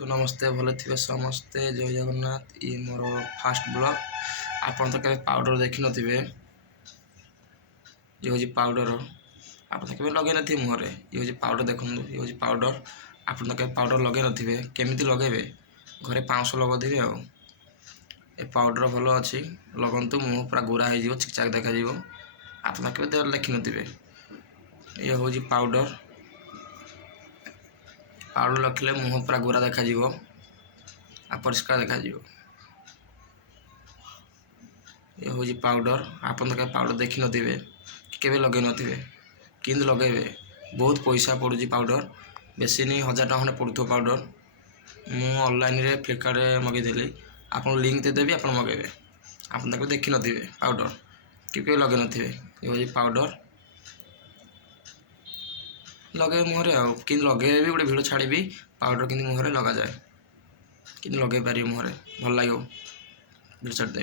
तो नमस्ते भले थे समस्ते जय जगन्नाथ ये मोर फास्ट ब्लॉग आपन तो के पाउडर देखि नथिबे ये होजी पाउडर आपन तो के लगे नथि मुहरे ये होजी पाउडर देखंदु ये होजी पाउडर आपन तो के पाउडर लगे नथिबे केमिति लगेबे घरे 500 लगो दिबे आ ए पाउडर भलो अछि लगंतु मुह पूरा गोरा हे जिवो चिकचाक देखा जिवो आपन तो के देखि नथिबे ये होजी पाउडर पाउडर लखले मुह पूरा गोरा देखा जिवो अपरिष्कार देखा जिवो ये होजी पाउडर आपन तो पाउडर देखि नथिबे केबे लगे नथिबे किंद लगेबे बहुत पैसा पड़ुजी पाउडर बेसी नहीं 1000 टका खंडे पड़ुथो पाउडर मु ऑनलाइन रे फ्लिपकार्ट रे मगे देली आपन लिंक दे देबी आपन मगेबे आपन तो देखि नथिबे पाउडर केबे लगे नथिबे ये होजी पाउडर लगे मुहरे आ किंद लगे भी गोटे वीडियो छाड़ीबी पाउडर किंद मुहरे लगा जाए किंद लगे पारी मुहरे भल लागियो वीडियो छाड़ दे।